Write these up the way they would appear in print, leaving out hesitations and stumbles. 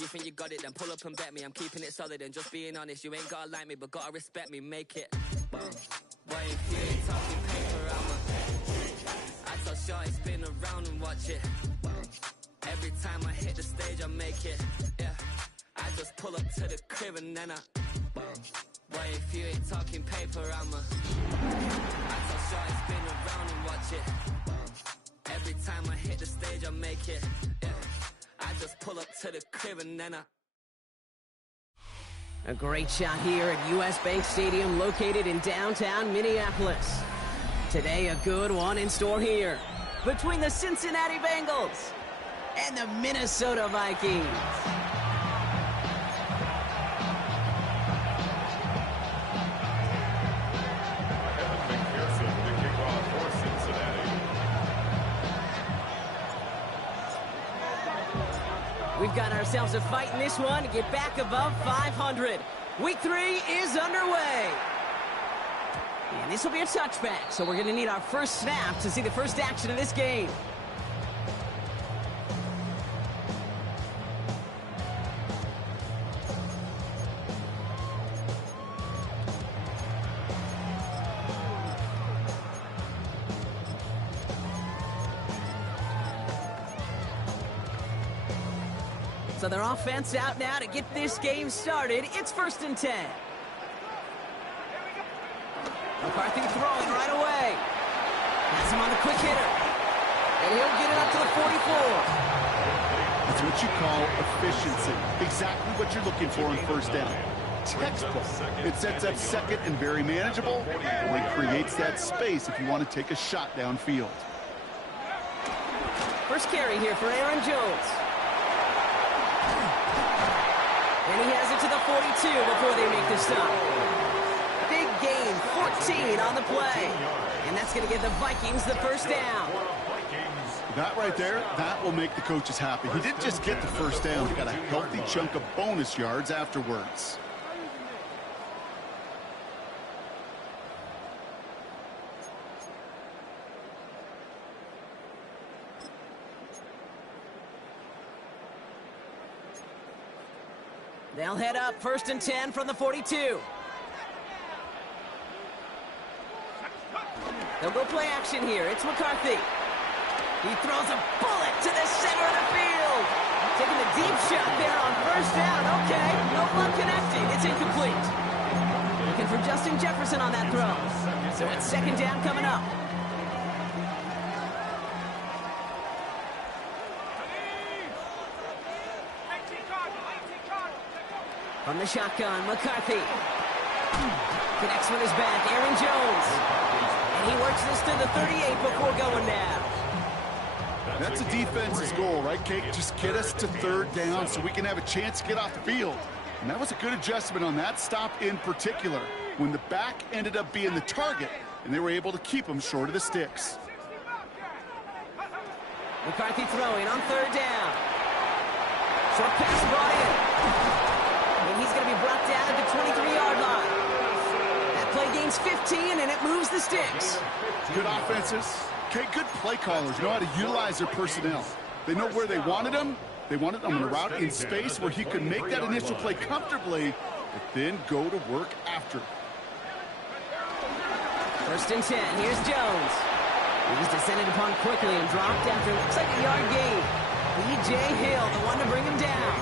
you think you got it, then pull up and bet me. I'm keeping it solid and just being honest. You ain't gotta like me, but gotta respect me, make it. Boy, if you ain't talking paper, I tell shorty spin around and watch it. Every time I hit the stage, I make it. Yeah, I just pull up to the crib and then boy, if you ain't talking paper, I tell shorty spin around and watch it. Every time I hit the stage, I make it. Yeah, I just pull up to the crib and then A great shot here at US Bank Stadium, located in downtown Minneapolis. Today, a good one in store here between the Cincinnati Bengals and the Minnesota Vikings. We've got ourselves a fight in this one to get back above 500. Week 3 is underway. And this will be a touchback, so we're going to need our first snap to see the first action of this game. So their offense out now to get this game started. It's 1st and 10. McCarthy throwing right away. Has him on the quick hitter. And he'll get it up to the 44. That's what you call efficiency. Exactly what you're looking for on first down. Textbook. It sets up second and very manageable, or it creates that space if you want to take a shot downfield. First carry here for Aaron Jones. And he has it to the 42 before they make the stop. Big gain, 14 on the play. And that's going to give the Vikings the first down. That right there, that will make the coaches happy. He didn't just get the first down. He got a healthy chunk of bonus yards afterwards. They'll head up 1st and 10 from the 42. They'll go play action here. It's McCarthy. He throws a bullet to the center of the field. Taking the deep shot there on first down. Okay, no luck connecting. It's incomplete. Looking for Justin Jefferson on that throw. So it's 2nd down coming up. From the shotgun, McCarthy connects with his back, Aaron Jones. And he works this to the 38 before going down. That's a defense's goal, right, Kate? Just get us to 3rd down so we can have a chance to get off the field. And that was a good adjustment on that stop in particular, when the back ended up being the target, and they were able to keep him short of the sticks. McCarthy throwing on 3rd down. Short pass brought in. And he's going to be brought down at the 23-yard line. That play gains 15, and it moves the sticks. Good offenses. Okay, good play callers know how to utilize their personnel. They know where they wanted them. They wanted them on a route in space where he could make that initial play comfortably, but then go to work after. 1st and 10. Here's Jones. He's descended upon quickly and dropped after looks like a yard gain. B.J. Hill, the one to bring him down.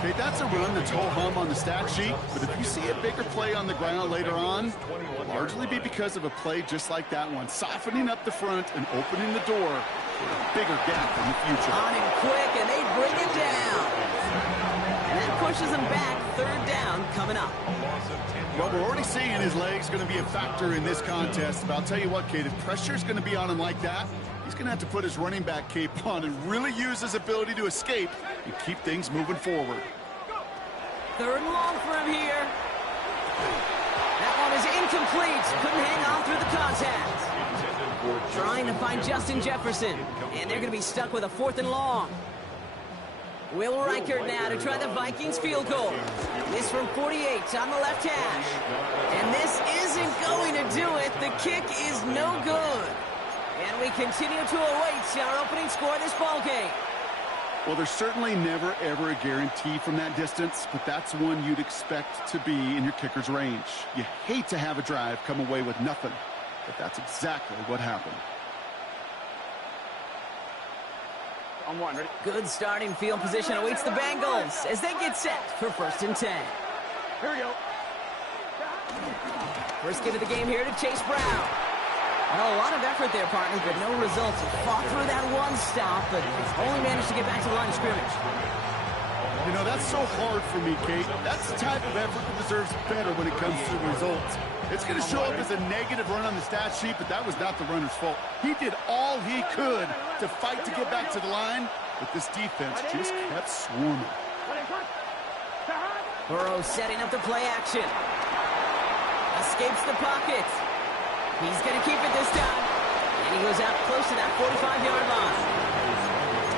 Okay, that's a run that's ho-hum on the stat sheet, but if you see a bigger play on the ground later on, it'll largely be because of a play just like that one, softening up the front and opening the door for a bigger gap in the future. On him quick, and they bring him down. And that pushes him back. 3rd down coming up. Well, we're already seeing his legs going to be a factor in this contest, but I'll tell you what, Kate, if pressure's going to be on him like that, he's going to have to put his running back cape on and really use his ability to escape and keep things moving forward. 3rd and long for him here. That one is incomplete. Couldn't hang on through the contact. Trying to find Justin Jefferson. And they're going to be stuck with a 4th and long. Will Reichert now to try the Vikings field goal. This from 48 on the left hash. And this isn't going to do it. The kick is no good. And we continue to await our opening score of this ball game. Well, there's certainly never, ever a guarantee from that distance, but that's one you'd expect to be in your kicker's range. You hate to have a drive come away with nothing, but that's exactly what happened. On one, ready? Good starting field position awaits the Bengals as they get set for 1st and 10. Here we go. First give of the game here to Chase Brown. Well, a lot of effort there, partner, but no results. He fought through that one stop, but only managed to get back to the line of scrimmage. You know, that's so hard for me, Kate. That's the type of effort that deserves better when it comes to the results. It's going to show up as a negative run on the stat sheet, but that was not the runner's fault. He did all he could to fight to get back to the line, but this defense just kept swarming. Burrow setting up the play action. Escapes the pocket. He's going to keep it this time. And he goes out close to that 45-yard line.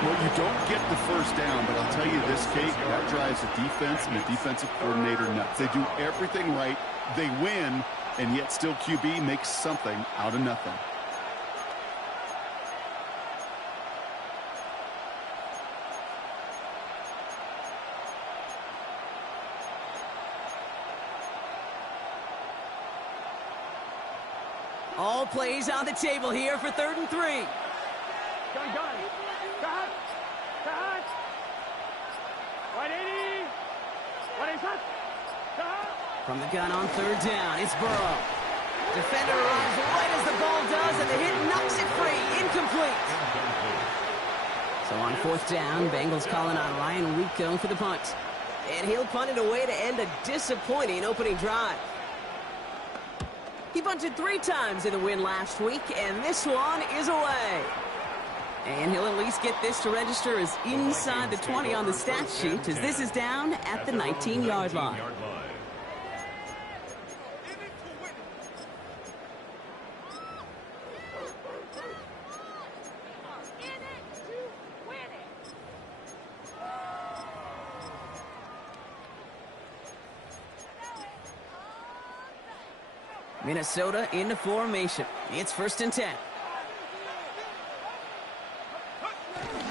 Well, you don't get the first down, but I'll tell you this, Kate, that drives the defense and the defensive coordinator nuts. They do everything right. They win, and yet still QB makes something out of nothing. All plays on the table here for 3rd and 3. Gun. Cut. 180. 180. From the gun on 3rd down, it's Burrow. Defender runs right as the ball does, and the hit knocks it free. Incomplete. So on 4th down, Bengals calling on Ryan Rico for the punt. And he'll punt it away to end a disappointing opening drive. He punted 3 times in the win last week, and this one is away. And he'll at least get this to register as inside the 20 on the stat sheet, as this is down at the 19-yard line. Minnesota into formation. It's 1st and 10.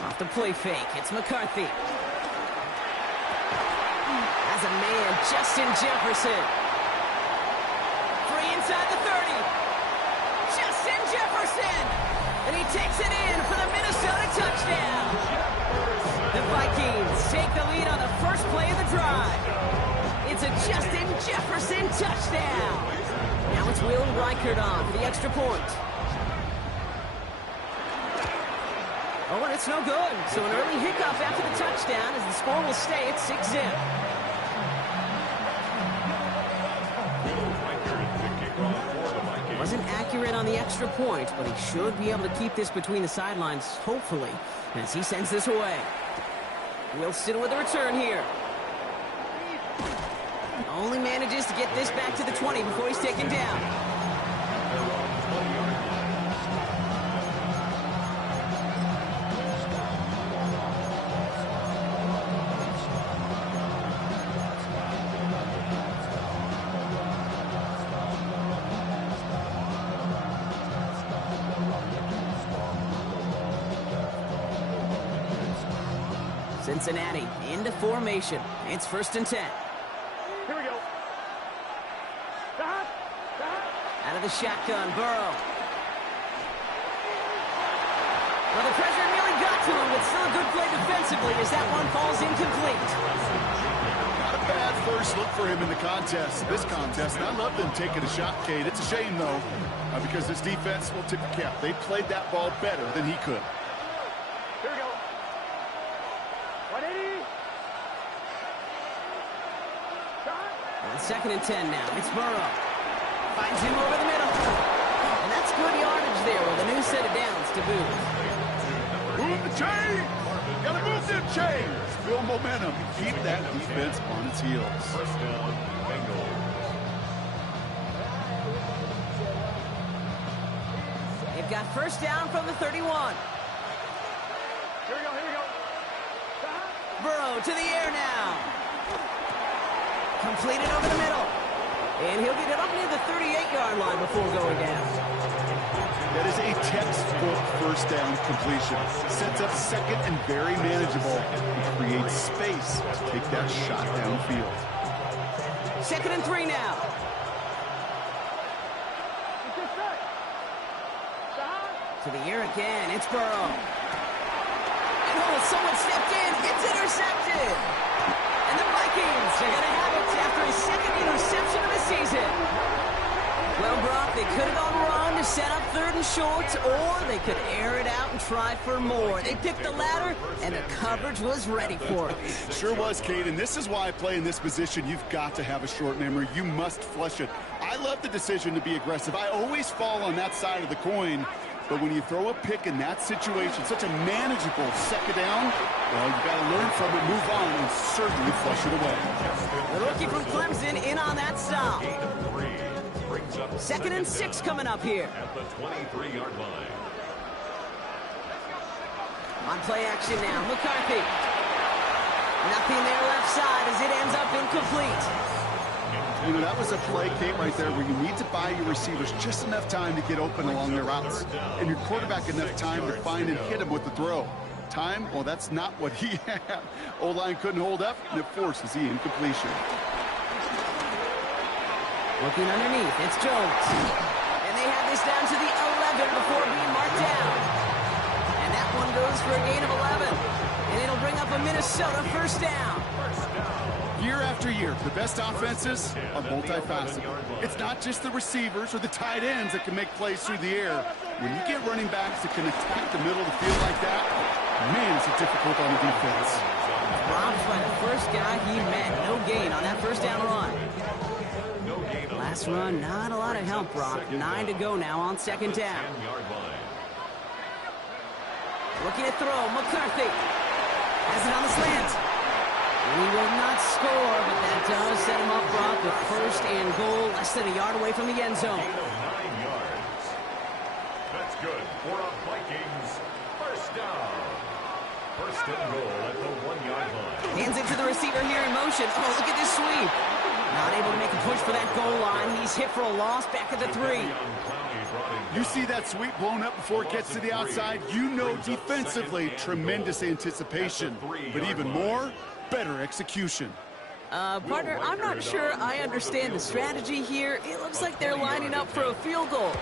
Off the play fake, it's McCarthy. As a man, Justin Jefferson. Free inside the 30. Justin Jefferson! And he takes it in for the Minnesota touchdown. The Vikings take the lead on the first play of the drive. It's a Justin Jefferson touchdown. Now it's Will Reichert on for the extra point. Oh, and it's no good. So an early hiccup after the touchdown as the score will stay at 6-zip. Wasn't accurate on the extra point, but he should be able to keep this between the sidelines, hopefully, as he sends this away. Wilson with a return here. Only manages to get this back to the 20 before he's taken down. Cincinnati into formation. It's 1st and 10. Here we go. Out of the shotgun, Burrow. Well, the pressure nearly got to him, but still a good play defensively as that one falls incomplete. Not a bad first look for him in the contest. This contest, and I love them taking a shot, Kate. It's a shame, though, because this defense will tip the cap. They played that ball better than he could. Here we go. 180. On 2nd and 10 now. It's Burrow. Finds him over the middle. And that's good yardage there with a new set of downs to boot. Move the chain! Gotta move them chains! Build momentum. Keep that defense on its heels. First down, Bengals. They've got 1st down from the 31. Here we go. Burrow to the air now. Completed over the middle. And he'll get it up near the 38-yard line before going down. That is a textbook first down completion. Sets up second and very manageable. It creates space to take that shot downfield. 2nd and 3 now. To the air again. It's Burrow. And someone stepped in. It's intercepted. And the Vikings are going to have it after his second interception of the season. Well, Brock, they could have gone wrong to set up 3rd and short, or they could air it out and try for more. They picked the latter, and the coverage was ready for it. Sure was, Kate, and this is why I play in this position. You've got to have a short memory. You must flush it. I love the decision to be aggressive. I always fall on that side of the coin. But when you throw a pick in that situation, such a manageable second down, well, you got to learn from it, move on, and certainly flush it away. The rookie from Clemson in on that stop. 2nd and 6 coming up here. At the 23-yard line. On play action now, McCarthy. Nothing there left side as it ends up incomplete. You know, that was a play, Kate, right there where you need to buy your receivers just enough time to get open along their routes. And your quarterback enough time to find and hit him with the throw. Time, well, that's not what he had. O-line couldn't hold up, and it forces the incompletion. Looking underneath, it's Jones. And they have this down to the 11 before being marked down. And that one goes for a gain of 11. And it'll bring up a Minnesota first down. Year after year, the best offenses are multifaceted. It's not just the receivers or the tight ends that can make plays through the air. When you get running backs that can attack the middle of the field like that, man, is it difficult on the defense. Robbed by the first guy he met. No gain on that first down run. Last run, not a lot of help, Brock. 9 to go now on 2nd down. Looking to throw, McCarthy. Has it on the slant. He will not score, but that does set him up, Brock, with 1st and goal, less than a yard away from the end zone. 9 yards. That's good for a Vikings first down. 1st and goal at the 1-yard line. Hands it to the receiver here in motion. Oh, look at this sweep. Not able to make a push for that goal line. He's hit for a loss back at the 3. You see that sweep blown up before it gets to the outside. You know defensively, tremendous anticipation. But even more, better execution. Partner, I'm not sure I understand the strategy here. It looks like they're lining up for a field goal.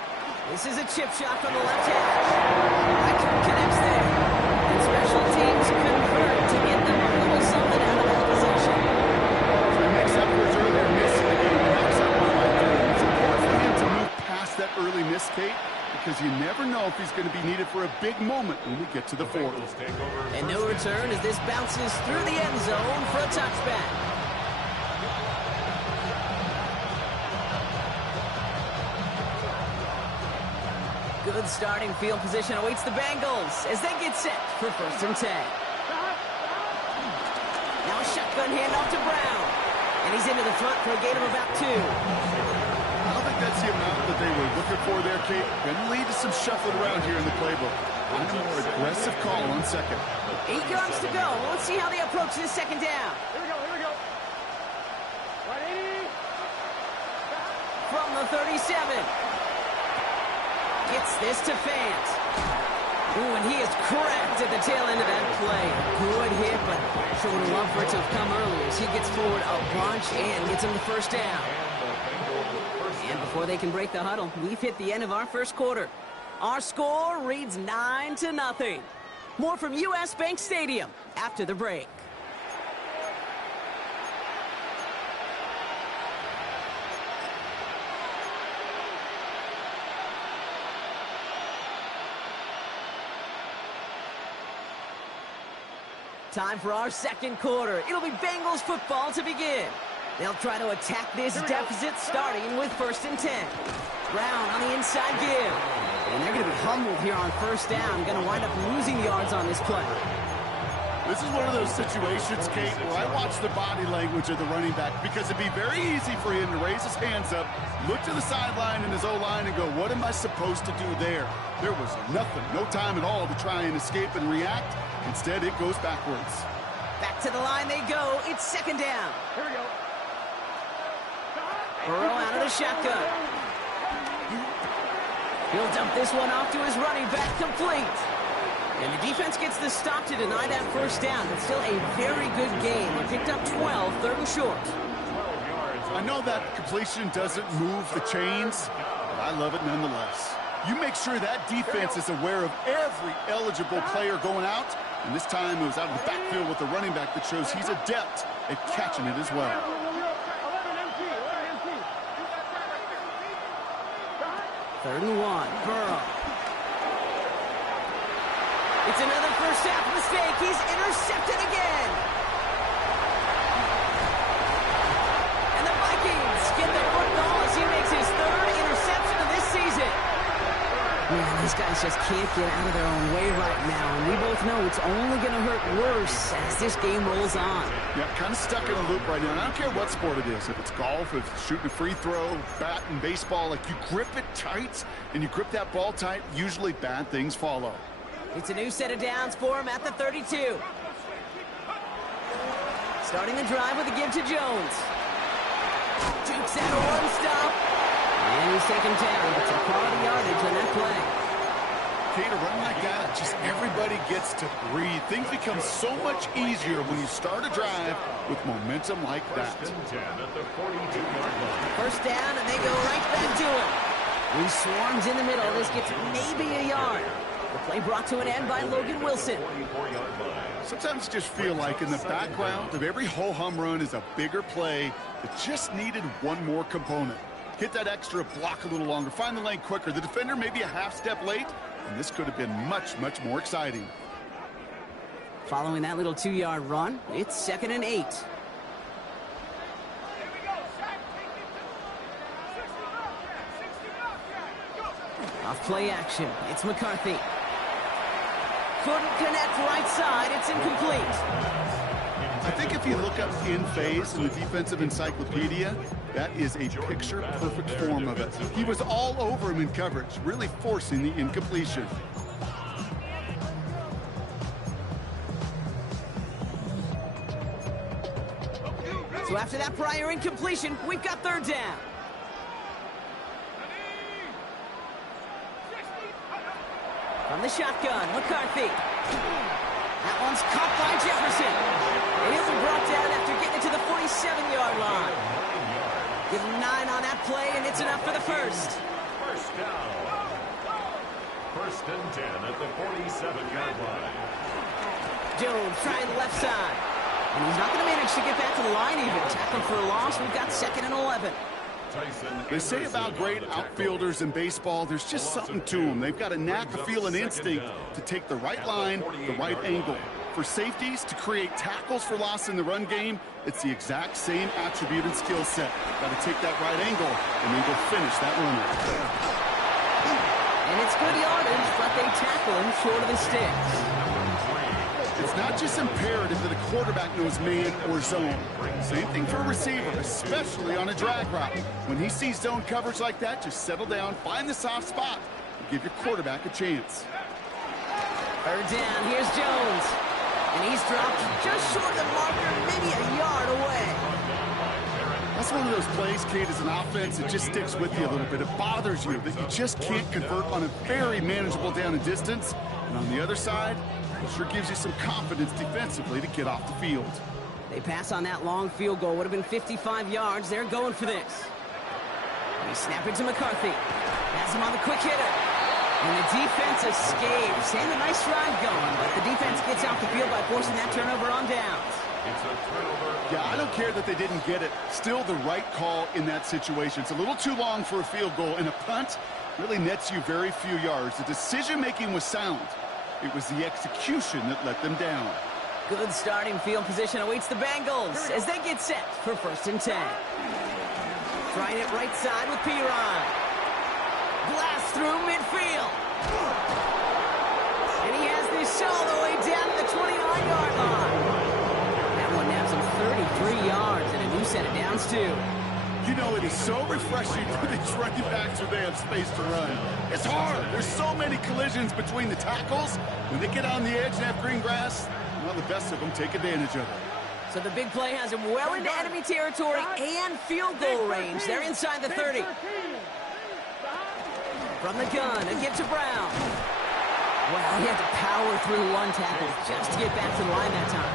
This is a chip shot from the left hash. Connects there. And special teams convert to get them a little something out of that possession. So he makes up for his earlier miss in the game. He knocks out one right there. It's important for him to move past that early miss, Kate, because you never know if he's going to be needed for a big moment when we get to the 4th. And no return as this bounces through the end zone for a touchback. Good starting field position awaits the Bengals as they get set for 1st and 10. Now a shotgun handoff to Brown. And he's into the front for a gain of about 2. I don't think that's the amount that they were looking for there, Kate. Going to lead to some shuffling around here in the playbook. And a more aggressive call on 2nd. 8 yards to go. Let's see how they approach this 2nd down. Here we go. 180. From the 37. Gets this to Fant. Ooh, and he is cracked at the tail end of that play. Good hit, but sure would have loved for it to have come earlier as he gets forward a bunch and gets him the first down. And before they can break the huddle, we've hit the end of our 1st quarter. Our score reads 9-0. More from US Bank Stadium after the break. Time for our 2nd quarter. It'll be Bengals football to begin. They'll try to attack this deficit starting with 1st and 10. Brown on the inside give. And they're going to be humbled here on 1st down. Going to wind up losing yards on this play. This is one of those situations, Kate, where I watch the body language of the running back because it'd be very easy for him to raise his hands up, look to the sideline in his O-line and go, what am I supposed to do there? There was nothing, no time at all to try and escape and react. Instead, it goes backwards. Back to the line they go. It's 2nd down. Here we go. Burrow out of the shotgun. He'll dump this one off to his running back, complete. And the defense gets the stop to deny that first down. But still a very good game. They picked up 12, third and short. I know that completion doesn't move the chains, but I love it nonetheless. You make sure that defense is aware of every eligible player going out, and this time it was out of the backfield with the running back that shows he's adept at catching it as well. Third and one, Burrow. It's another first half mistake. He's intercepted again. And the Vikings get the football as he makes his third interception of this season. Man, these guys just can't get out of their own way right now, and we both know it's only going to hurt worse as this game rolls on. Yeah, kind of stuck in a loop right now. And I don't care what sport it is. If it's golf, if it's shooting a free throw, bat and baseball, like you grip it tight and you grip that ball tight, usually bad things follow. It's a new set of downs for him at the 32. Starting the drive with a give to Jones. Jukes out a one stop. And he's taken down, but some quality yardage on that play. Kate, a run like that, just everybody gets to breathe. Things become so much easier when you start a drive with momentum like that. First down, and they go right back to him. He swarms in the middle. This gets maybe a yard. The play brought to an end by Logan Wilson. Sometimes you just feel like in the background of every ho-hum run is a bigger play that just needed one more component. Hit that extra block a little longer, find the lane quicker. The defender may be a half step late, and this could have been much, much more exciting. Following that little 2-yard run, it's 2nd and 8. Off play action, it's McCarthy. Couldn't connect right side, it's incomplete. I think if you look up in phase in the defensive encyclopedia, that is a picture-perfect form of it. He was all over him in coverage, really forcing the incompletion. So after that prior incompletion, we've got third down. From the shotgun, McCarthy. That one's caught by Jefferson. And he'll be brought down after getting it to the 47-yard line. Give him 9 on that play, and it's enough for the first. First down. 1st and 10 at the 47-yard line. Jones trying the left side. And he's not going to manage to get back to the line even. Tackle for a loss. We've got 2nd and 11. They say about great outfielders in baseball, there's just something to them. They've got a knack, a feel, an instinct to take the right line, the right angle. For safeties, to create tackles for loss in the run game, it's the exact same attribute and skill set. Got to take that right angle and then go finish that runner. And it's good yardage, but they tackle him short of the sticks. It's not just imperative that a quarterback knows man or zone. Same thing for a receiver, especially on a drag route. When he sees zone coverage like that, just settle down, find the soft spot, and give your quarterback a chance. Third down, here's Jones. And he's dropped just short of the marker, maybe a yard away. That's one of those plays, Kate, as an offense, it just sticks with you a little bit. It bothers you that you just can't convert on a very manageable down and distance. And on the other side, it sure gives you some confidence defensively to get off the field. They pass on that long field goal. Would have been 55 yards. They're going for this. They snap it to McCarthy. Has him on the quick hitter. And the defense escapes. And a nice drive going, but the defense gets off the field by forcing that turnover on downs. It's a turnover. Yeah, I don't care that they didn't get it. Still the right call in that situation. It's a little too long for a field goal, and a punt really nets you very few yards. The decision-making was sound. It was the execution that let them down. Good starting field position awaits the Bengals as they get set for 1st and 10. Trying it right side with Piron. Blast through midfield. And he has this all the way down to the 29-yard line. That one naps him 33 yards and a new set of downs, too. You know, it is so refreshing for these running backs when they have space to run. It's hard. There's so many collisions between the tackles. When they get on the edge and have green grass, well, the best of them take advantage of it. So the big play has him well into enemy territory and field goal range. They're inside the 30. From the gun, a give to Brown. Well, he had to power through one tackle just to get back to the line that time.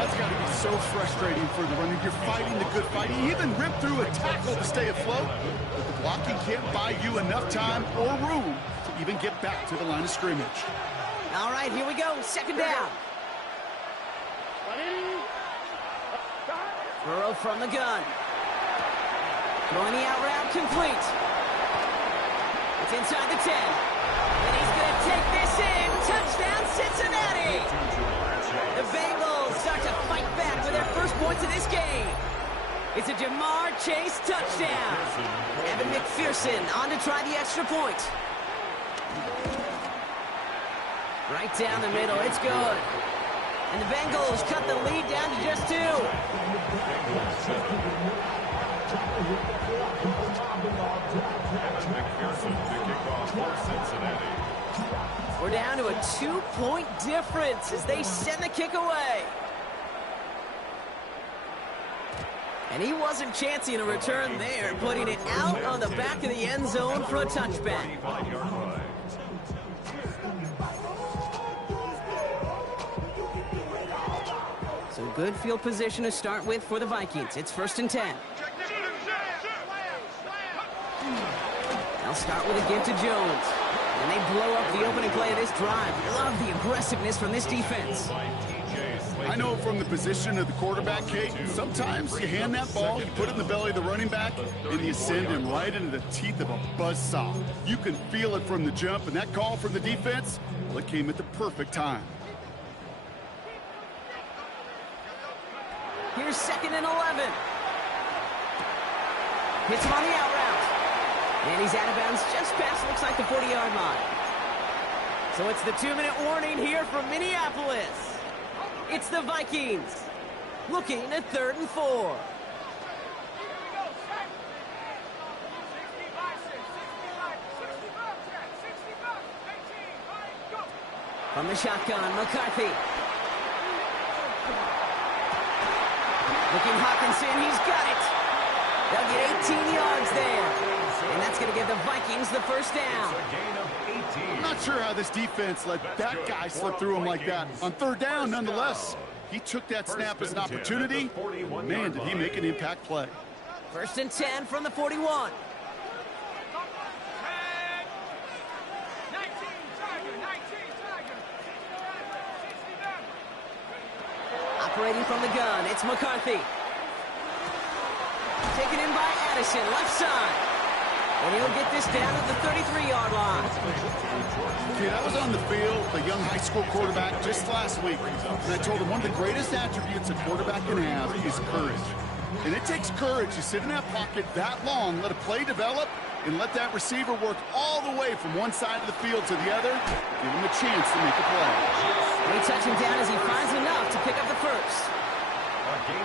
That's got to be so frustrating for the runner. You're fighting the good fight. He even ripped through a tackle to stay afloat, but the blocking can't buy you enough time or room to even get back to the line of scrimmage. All right, here we go. Second down. Burrow from the gun. Throwing the out route complete. It's inside the 10. And he's going to take this in. Touchdown, Cincinnati. The Bengals start to fight back with their first points of this game. It's a Jamar Chase touchdown. Evan McPherson on to try the extra point. Right down the middle. It's good. And the Bengals cut the lead down to just 2. We're down to a 2-point difference as they send the kick away. And he wasn't chancing a return there, putting it out on the back of the end zone for a touchback. So good field position to start with for the Vikings. It's 1st and 10. They'll start with a give to Jones. And they blow up the opening play of this drive. Love the aggressiveness from this defense. I know from the position of the quarterback, Kate, sometimes you hand that ball, you put it in the belly of the running back, and you send him right into the teeth of a buzzsaw. You can feel it from the jump, and that call from the defense, well, it came at the perfect time. Here's 2nd and 11. Hits him on the out route. And he's out of bounds just past, looks like the 40-yard line. So it's the 2-minute warning here from Minneapolis. It's the Vikings looking at 3rd and 4. From the shotgun, McCarthy. Looking Hawkinson, he's got it. They'll get 18 yards there. And that's going to give the Vikings the first down. I'm not sure how this defense let that guy slip through him like that. On 3rd down, nonetheless, he took that snap as an opportunity. Man, did he make an impact play. 1st and 10 from the 41. Operating from the gun, it's McCarthy. Taken in by Addison, left side. And he'll get this down at the 33-yard line. Okay, I was on the field, a young high school quarterback, just last week. And I told him one of the greatest attributes a quarterback can have is courage. And it takes courage to sit in that pocket that long, let a play develop, and let that receiver work all the way from one side of the field to the other, give him a chance to make a play. They touch him down as he finds enough to pick up the first.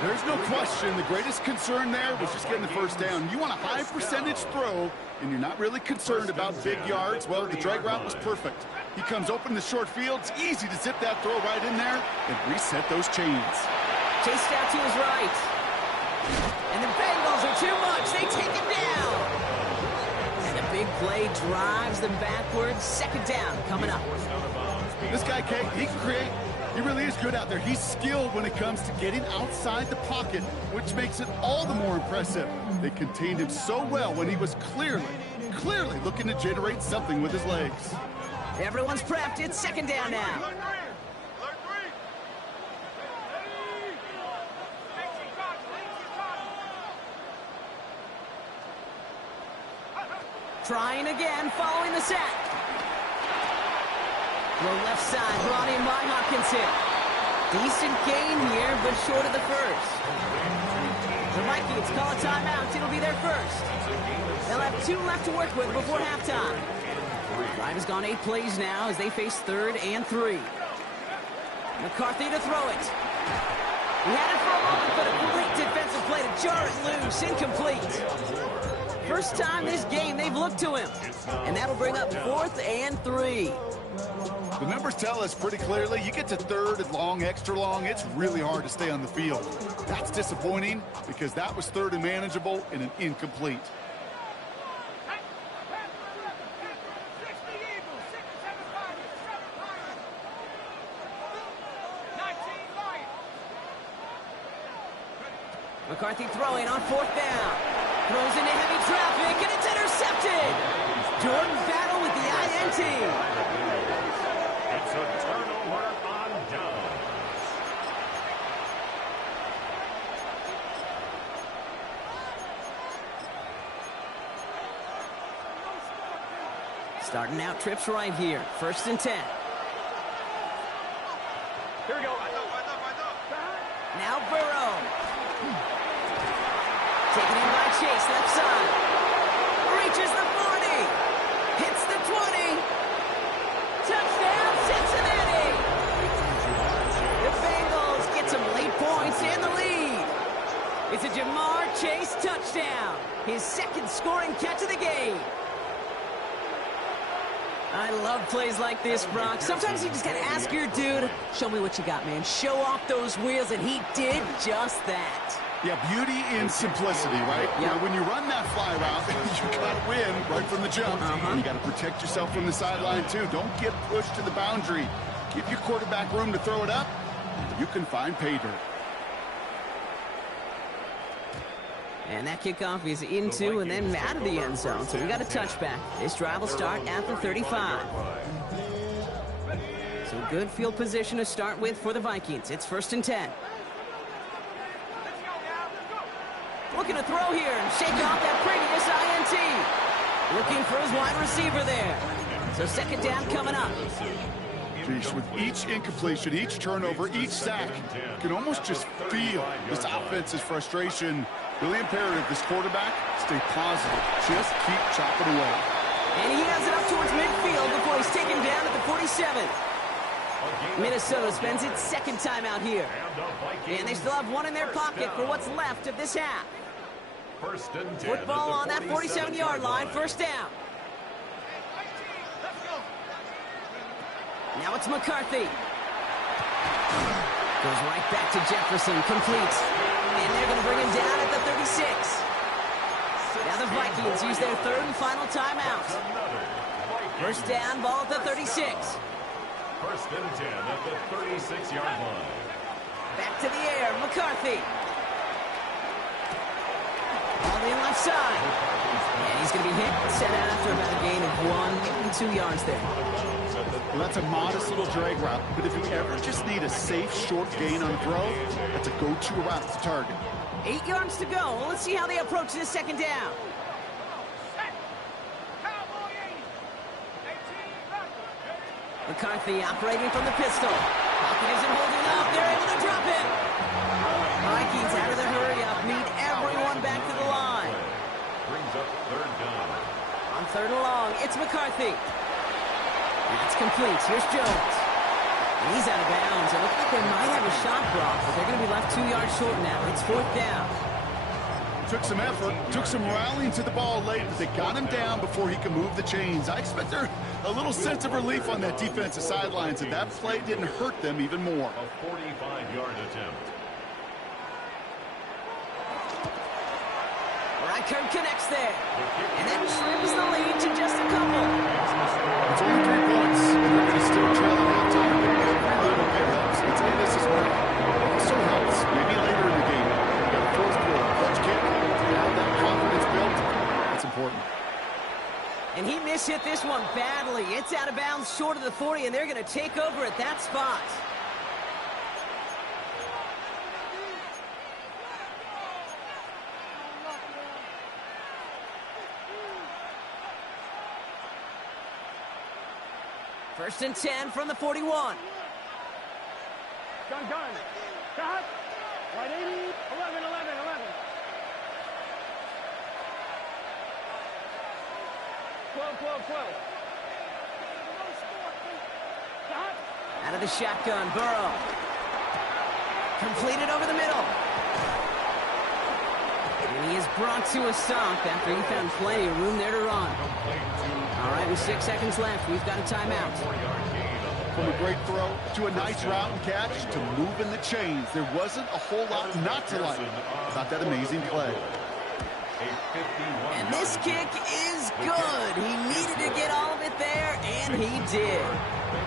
There's no question the greatest concern there was just getting the first down. You want a high percentage throw, and you're not really concerned about big yards. Well, the drag route was perfect. He comes open in the short field. It's easy to zip that throw right in there and reset those chains. Chased out to his right. And the Bengals are too much. They take him down. And the big play drives them backwards. 2nd down coming up. This guy, Kate, he can create. He really is good out there. He's skilled when it comes to getting outside the pocket, which makes it all the more impressive. They contained him so well when he was clearly looking to generate something with his legs. Everyone's prepped. It's 2nd down now. Trying again, following the sack. The left side brought in by Hawkinson. Decent gain here, but short of the first. The Vikings call a timeout. It'll be their first. They'll have 2 left to work with before halftime. Drive has gone 8 plays now as they face 3rd and 3. McCarthy to throw it. He had it for a moment, but a great defensive play to jar it loose. Incomplete. First time this game they've looked to him. And that'll bring up 4th and 3. The numbers tell us pretty clearly, you get to third and long, extra long, it's really hard to stay on the field. That's disappointing because that was third and manageable and an incomplete. McCarthy throwing on 4th down. Throws into heavy traffic, and it's intercepted. Jordan Battle with the INT. It's a turnover on downs. Starting out trips right here. 1st and 10. Here we go. Now Burrow. Taken in by Chase, left side. Reaches the 40. Hits the 20. Touchdown, Cincinnati. The Bengals get some late points in the lead. It's a Jamar Chase touchdown. His 2nd scoring catch of the game. I love plays like this, Brock. Sometimes you just got to ask your dude, show me what you got, man. Show off those wheels, and he did just that. Yeah, beauty in simplicity, right? Yeah. Now, when you run that fly route, you got to win right from the jump. And you got to protect yourself from the sideline, too. Don't get pushed to the boundary. Give your quarterback room to throw it up. You can find pay dirt. And that kickoff is into and then out of the end zone. So we got a touchback. This drive will start at the 35. So good field position to start with for the Vikings. It's 1st and 10. Looking to throw here and shake off that previous INT. Looking for his wide receiver there. So 2nd down coming up. Geez, with each incompletion, each turnover, each sack, you can almost just feel this offense's frustration. Really imperative this quarterback stay positive. Just keep chopping away. And he has it up towards midfield before he's taken down at the 47. Minnesota spends its 2nd time out here. And they still have one in their pocket for what's left of this half. Football on that 47-yard line, 1st down. Now it's McCarthy. Goes right back to Jefferson, complete. And they're going to bring him down at the 36. Now the Vikings use their 3rd and final timeout. 1st down, ball at the 36. 1st and 10 at the 36-yard line. Back to the air, McCarthy. All in left side. And he's going to be hit, set out after about a gain of 1 2 yards there. Well, that's a modest little drag route, but if you ever just need a safe, short gain on throw, that's a go-to route to target. 8 yards to go. Let's see how they approach this 2nd down. McCarthy operating from the pistol. Pocket isn't holding up. They're able to drop it. Vikings out of the hurry-up. Need everyone back to the line. Brings up 3rd down. On 3rd and long, it's McCarthy. That's complete. Here's Jones. And he's out of bounds. It looks like they might have a shot block, but they're going to be left 2 yards short now. It's 4th down. Took some effort, took some rallying to the ball late, but they got him down before he could move the chains. I expect there a little sense of relief on that defensive sidelines, and that play didn't hurt them even more. A 45-yard attempt. Reichard connects there. And that trims the lead to just a couple. It's only 3 points, and they're going to still trail at halftime. Every little bit helps. I'd say this is where it also helps. Maybe later in the game, you got a 4th quarter clutch kick. To have that confidence built, that's important. And he mishit this one badly. It's out of bounds short of the 40, and they're going to take over at that spot. First and 10 from the 41. Gun. Shot. Right 80. 11. 12. Shot. Out of the shotgun, Burrow. Completed over the middle. And he is brought to a stop after he found plenty of room there to run. All right, with 6 seconds left, we've got a timeout. 4-yard gain on the From a great throw to a nice route and catch to moving the chains. There wasn't a whole lot not to like about that amazing play. And this kick is good. He needed to get all of it there, and he did.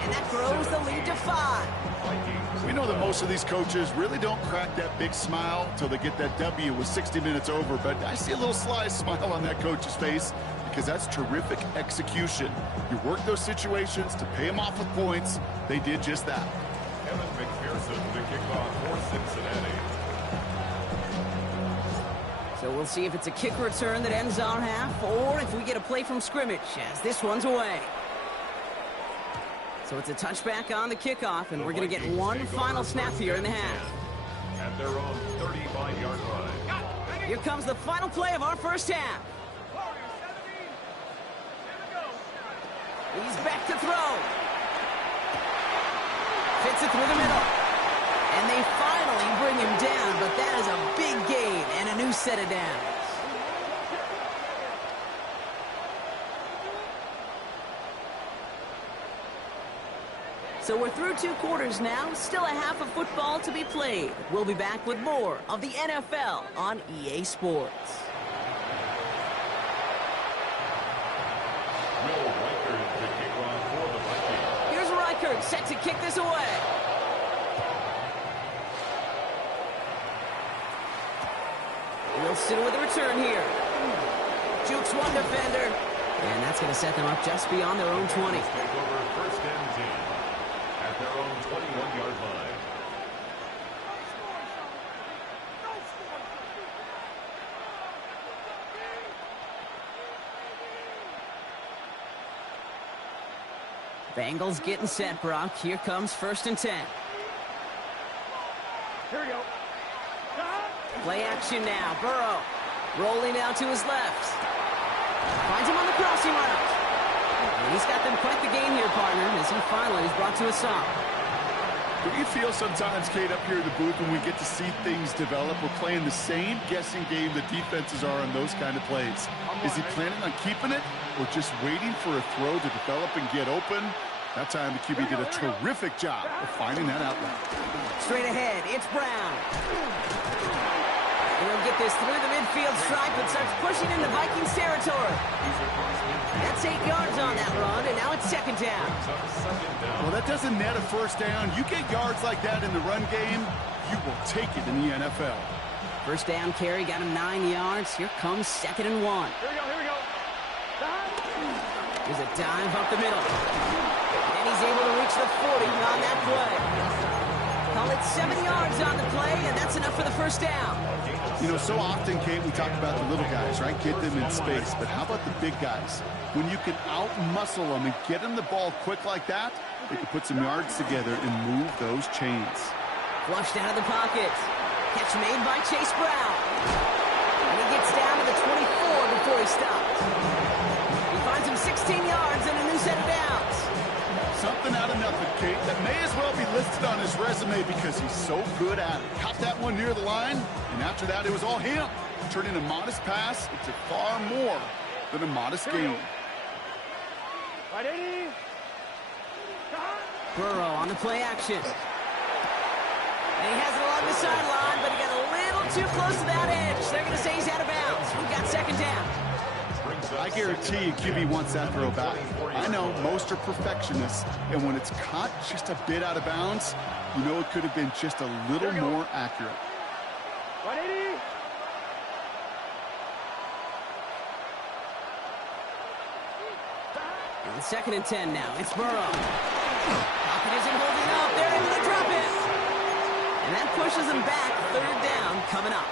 And that grows the lead to 5. We know that most of these coaches really don't crack that big smile until they get that W with 60 minutes over, but I see a little sly smile on that coach's face because that's terrific execution. You work those situations to pay them off with points. They did just that. Kevin McPherson to kick off for Cincinnati. So we'll see if it's a kick return that ends our half, or if we get a play from scrimmage, as this one's away. So it's a touchback on the kickoff, and we're going to get one final snap here in the half. At their own 35-yard line. Here comes the final play of our first half. He's back to throw. Fits it through the middle. And they finally bring him down, but that is a big gain and a new set of downs. So we're through 2 quarters now, still a half of football to be played. We'll be back with more of the NFL on EA Sports. Here's Reichert set to kick this away. Wilson with a return here. Jukes one defender. And that's going to set them up just beyond their own 20. Take over first and 10 at their own 21-yard line. Bengals getting set, Brock. Here comes first and 10. Here we go. Play action now. Burrow rolling out to his left. Finds him on the crossing route. And he's got them quite the game here, partner, as he finally is brought to a stop. Do you feel sometimes, Kate, up here in the booth when we get to see things develop? We're playing the same guessing game the defenses are on those kind of plays. Is he planning on keeping it or just waiting for a throw to develop and get open? That time the QB did a terrific job of finding that outlet. Straight ahead, it's Brown. And he'll get this through the midfield stripe and starts pushing into Vikings territory. That's 8 yards on that run, and now it's second down. Well, that doesn't net a first down. You get yards like that in the run game, you will take it in the NFL. First down carry got him 9 yards. Here comes second and 1. Here we go, here we go. There's a dive up the middle. And he's able to reach the 40 on that play. Call it 7 yards on the play, and that's enough for the first down. You know, so often, Kate, we talk about the little guys, right? Get them in space. But how about the big guys? When you can out-muscle them and get them the ball quick like that, they can put some yards together and move those chains. Flushed out of the pocket. Catch made by Chase Brown. And he gets down to the 24 before he stops. He finds him 16 yards and a new set of downs. Something out of nothing, Kate, that may as well be listed on his resume because he's so good at it. Caught that one near the line, and after that, it was all him. Turning a modest pass into far more than a modest gain. Right 80. Burrow on the play action. And he has it along the sideline, but he got a little too close to that edge. They're going to say he's out of bounds. We've got second down. I guarantee you QB wants that throw back. I know most are perfectionists, and when it's caught just a bit out of bounds, you know it could have been just a little more accurate. Right 80. And second and 10 now. It's Burrow. Pocket isn't holding up. They're able to drop it. And that pushes them back. Third down coming up.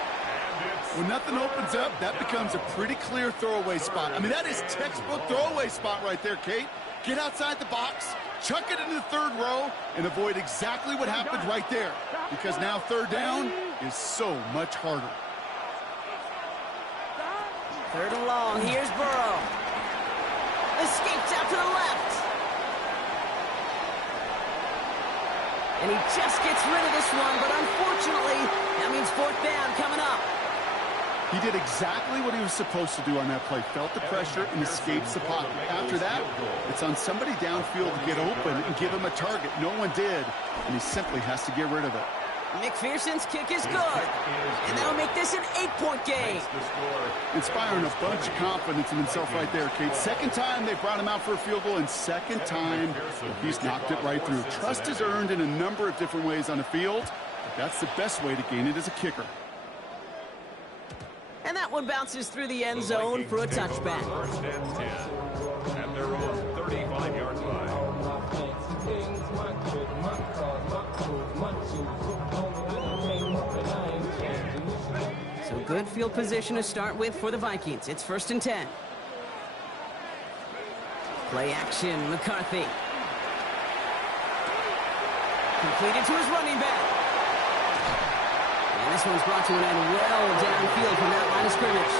When nothing opens up, that becomes a pretty clear throwaway spot. I mean, that is textbook throwaway spot right there, Kate. Get outside the box, chuck it into the third row, and avoid exactly what happened right there. Because now third down is so much harder. Third and long. Here's Burrow. Escapes out to the left. And he just gets rid of this one, but unfortunately, that means fourth down coming up. He did exactly what he was supposed to do on that play. Felt the pressure and escapes the pocket. After that, it's on somebody downfield to get open and give him a target. No one did, and he simply has to get rid of it. McPherson's kick is good, and that'll make this an 8-point game. Inspiring a bunch of confidence in himself right there, Kate. Second time they brought him out for a field goal, and second time he's knocked it right through. Trust is earned in a number of different ways on the field, but that's the best way to gain it as a kicker. And that one bounces through the end zone for a touchback. First and 10 at their own 35-yard line. So good field position to start with for the Vikings. It's 1st and 10. Play action, McCarthy. Completed to his running back. And this one's brought to an end well downfield from that line of scrimmage.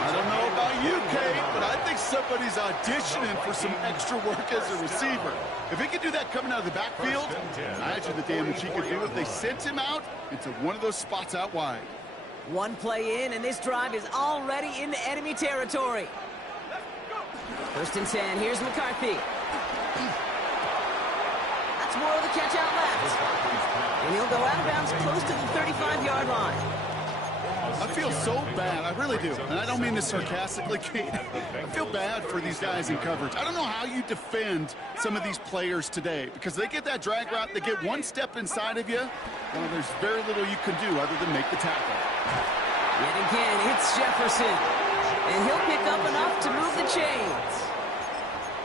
I don't know about you, Kate, but I think somebody's auditioning for some extra work as a receiver. If he could do that coming out of the backfield, imagine the damage he could do if they sent him out into one of those spots out wide. One play in, and this drive is already into enemy territory. 1st and 10, here's McCarthy. That's more of the catch out left. And he'll go out of bounds close to the 35-yard line. I feel so bad, I really do, and I don't mean this sarcastically, Kate. I feel bad for these guys in coverage. I don't know how you defend some of these players today, because they get that drag route, they get one step inside of you, well, there's very little you can do other than make the tackle. Yet again, it's Jefferson, and he'll pick up enough to move the chains.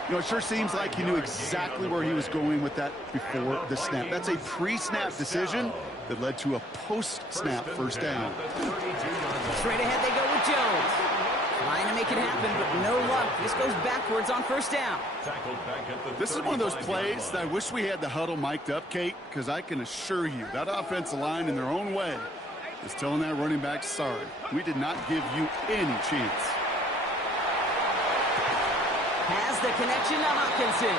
You know, it sure seems like he knew exactly where he was going with that before the snap. That's a pre-snap decision that led to a post-snap first down. Straight ahead they go with Jones. Trying to make it happen, but no luck. This goes backwards on first down. This is one of those plays that I wish we had the huddle mic'd up, Kate, because I can assure you that offensive line in their own way is telling that running back, sorry, we did not give you any chance. Has the connection to Hawkinson.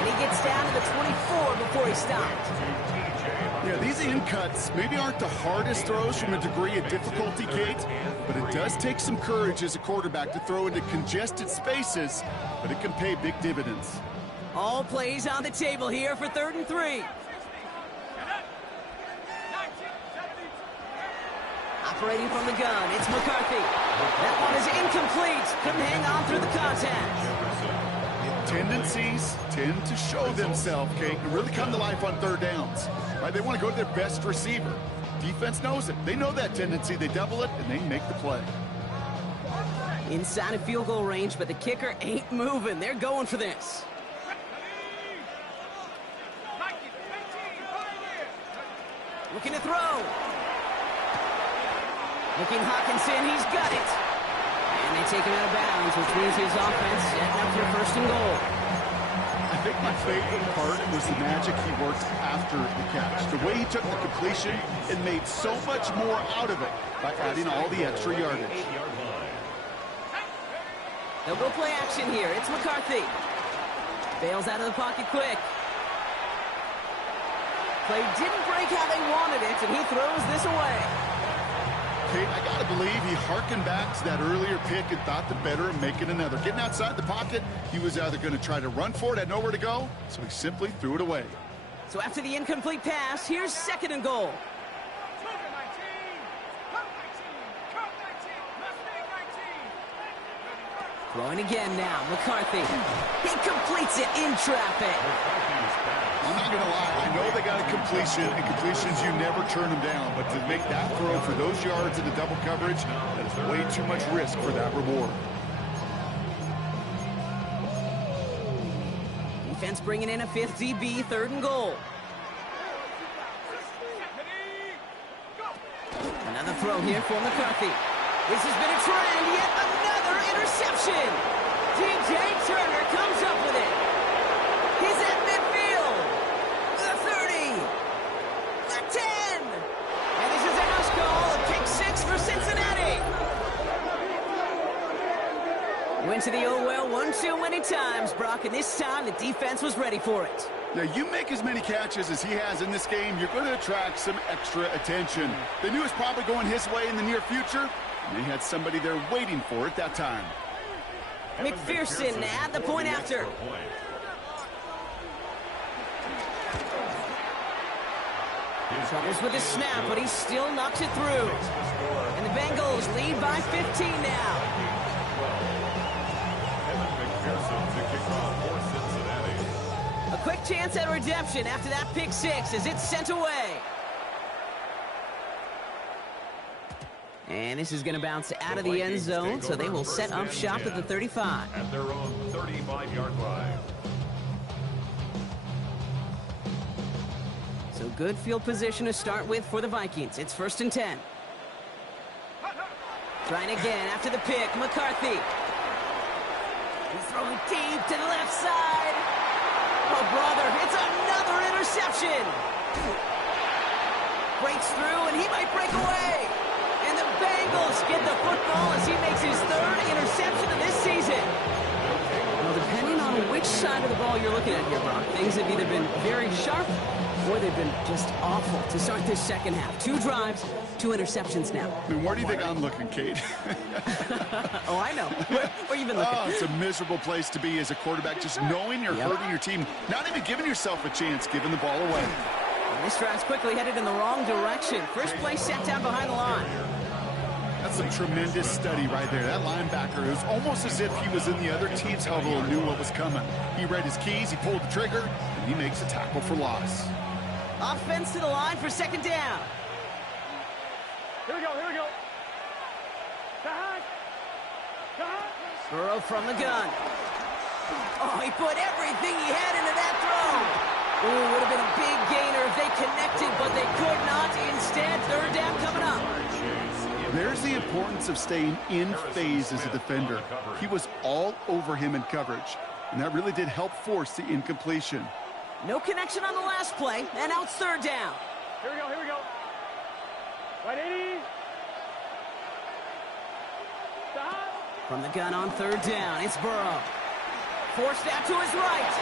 And he gets down to the 24 before he stopped. Yeah, these in cuts maybe aren't the hardest throws from a degree of difficulty, Kate, but it does take some courage as a quarterback to throw into congested spaces, but it can pay big dividends. All plays on the table here for 3rd and 3. Operating from the gun, it's McCarthy. That one is incomplete. Couldn't hang on through the contact. Tendencies tend to show themselves, Kate, and really come to life on 3rd downs. Right? They want to go to their best receiver. Defense knows it. They know that tendency. They double it, and they make the play. Inside of field goal range, but the kicker ain't moving. They're going for this. Looking to throw. Looking Hawkinson, he's got it. And they take him out of bounds, which means his offense setting up for 1st and goal. I think my favorite part was the magic he worked after the catch. The way he took the completion and made so much more out of it by adding all the extra yardage. They'll go play action here. It's McCarthy. Bails out of the pocket quick. Play didn't break how they wanted it, and he throws this away. Kate, I got to believe he hearkened back to that earlier pick and thought the better of making another. Getting outside the pocket, he was either going to try to run for it, had nowhere to go, so he simply threw it away. So after the incomplete pass, here's 2nd and goal. Throwing again now, McCarthy. He completes it in traffic. I'm not going to lie, I know they got a completion, and completions, you never turn them down. But to make that throw for those yards in the double coverage, that is way too much risk for that reward. Defense bringing in a 5th DB, 3rd and goal. Another throw here for McCarthy. This has been a trend, yet another interception. DJ Turner comes up with it. He's at midfield. The 30. The 10. And this is a house call, a pick 6 for Cincinnati. went to the oh well one too many times, Brock, and this time the defense was ready for it. Now, you make as many catches as he has in this game, you're going to attract some extra attention. They knew it was probably going his way in the near future, and they had somebody there waiting for it that time. McPherson at the point after. Troubles with his snap, but he still knocks it through. And the Bengals lead by 15 now. A quick chance at redemption after that pick six as it's sent away. And this is going to bounce out of the end zone, so they will set up shop at the 35. At their own 35-yard line. So good field position to start with for the Vikings. It's 1st and 10. Trying again after the pick, McCarthy. He's throwing deep to the left side. Oh, brother, it's another interception. Breaks through, and he might break away. And the Bengals get the football as he makes his 3rd interception of this season. Well, depending on which side of the ball you're looking at here, Brock, things have either been very sharp or they've been just awful to start this second half. 2 drives, 2 interceptions now. I mean, where do you think I'm looking, Kate? Oh, I know. Where you been looking? Oh, it's a miserable place to be as a quarterback, just knowing you're hurting your team, not even giving yourself a chance, giving the ball away. And this drive's quickly headed in the wrong direction. First play set down behind the line. That's some tremendous study right there. That linebacker, it was almost as if he was in the other team's huddle and knew what was coming. He read his keys, he pulled the trigger, and he makes a tackle for loss. Offense to the line for 2nd down. Here we go, here we go. Burrow from the gun. Oh, he put everything he had into that throw. Ooh, would have been a big gainer if they connected, but they could not. Instead, 3rd down coming up. There's the importance of staying in phase as a defender. He was all over him in coverage, and that really did help force the incompletion. No connection on the last play, and now it's 3rd down. Here we go, here we go. Right 80. Stop. From the gun on 3rd down, it's Burrow. Forced out to his right.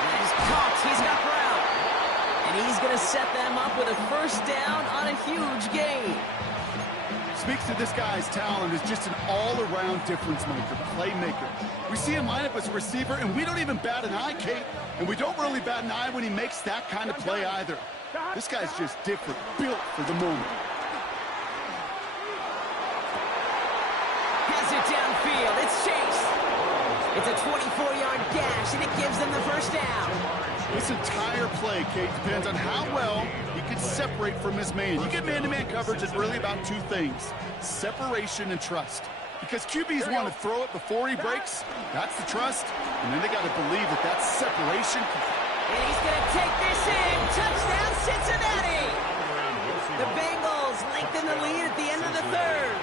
And he's caught, he's got Brown. And he's going to set them up with a 1st down on a huge gain. Speaks to this guy's talent as just an all-around difference maker, playmaker. We see him line up as a receiver, and we don't even bat an eye, Kate. And we don't really bat an eye when he makes that kind of play either. This guy's just different, built for the moment. Has it downfield, it's Chase. It's a 24-yard gash, and it gives them the 1st down. This entire play, Kate, depends on how well he can separate from his man. You get man-to-man coverage, it's really about 2 things, separation and trust. Because QBs want to throw it before he breaks, that's the trust, and then they got to believe that that separation. And he's going to take this in. Touchdown, Cincinnati! The Bengals lengthen the lead at the end of the 3rd.